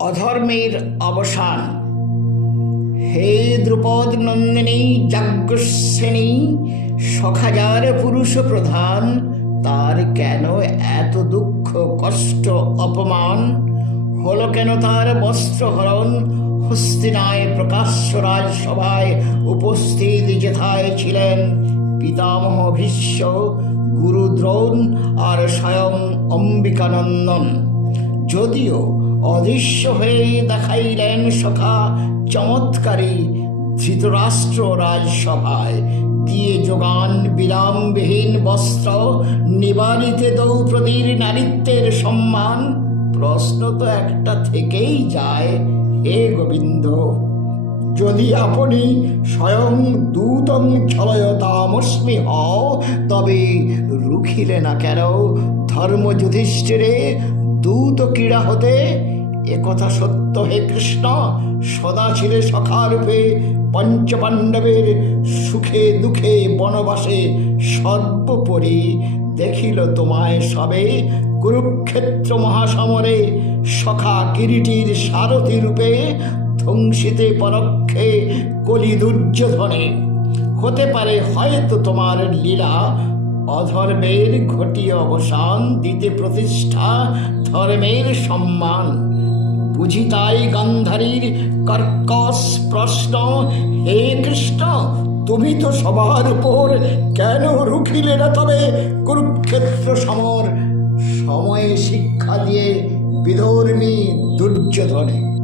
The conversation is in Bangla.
অধর্মের অবসান। হে দ্রুপদ নন্দিনী যাজ্ঞসেনী, সখাজার পুরুষ প্রধান, তার কেন এত দুঃখ কষ্ট অপমান? হলো কেন তার বস্ত্রহরণ? হস্তিনায় প্রকাশ্য রাজসভায় উপস্থিত যেথায় ছিলেন পিতামহ ভীষ্ম, গুরু দ্রোণ আর স্বয়ং অম্বিকানন্দন। যদিও অদৃশ্য হয়ে দেখাইলেন সখা চমৎকারী ধৃতরাষ্ট্র রাজসভায়, দিয়ে যোগান বিরামবিহীন বস্ত্র, নিবারিতে দ্রৌপদীর নারীত্বের সম্মান। প্রশ্ন তো একটা থেকেই যায়, হে গোবিন্দ, যদি আপনি স্বয়ং দূতং ছলয়তামস্মি হও, তবে রুখিলে না কেন ধর্ম যুধিষ্ঠিরে দূত ক্রীড়া হতে? একথা সত্য হে কৃষ্ণ, সদা ছিলে সখারূপে পঞ্চপাণ্ডবের সুখে দুঃখে বনবাসে সর্বোপরি। দেখিল তোমায় সবে কুরুক্ষেত্র মহাসমরে, সখা কিরীটির সারথি রূপে ধ্বংসিতে পরক্ষে কলি দুর্যোধনে। হতে পারে হয়তো তোমার লীলা অধর্মের ঘটিয়ে অবসান, দিতে প্রতিষ্ঠা ধর্মের সম্মান। বুঝি তাই গান্ধারীর কর্কশ প্রশ্ন, হে কৃষ্ণ, তুমি তো সবার উপর, কেন রুখিলে না তবে কুরুক্ষেত্র সমর? সময়ে শিক্ষা দিয়ে বিধর্মী দুর্যোধনে।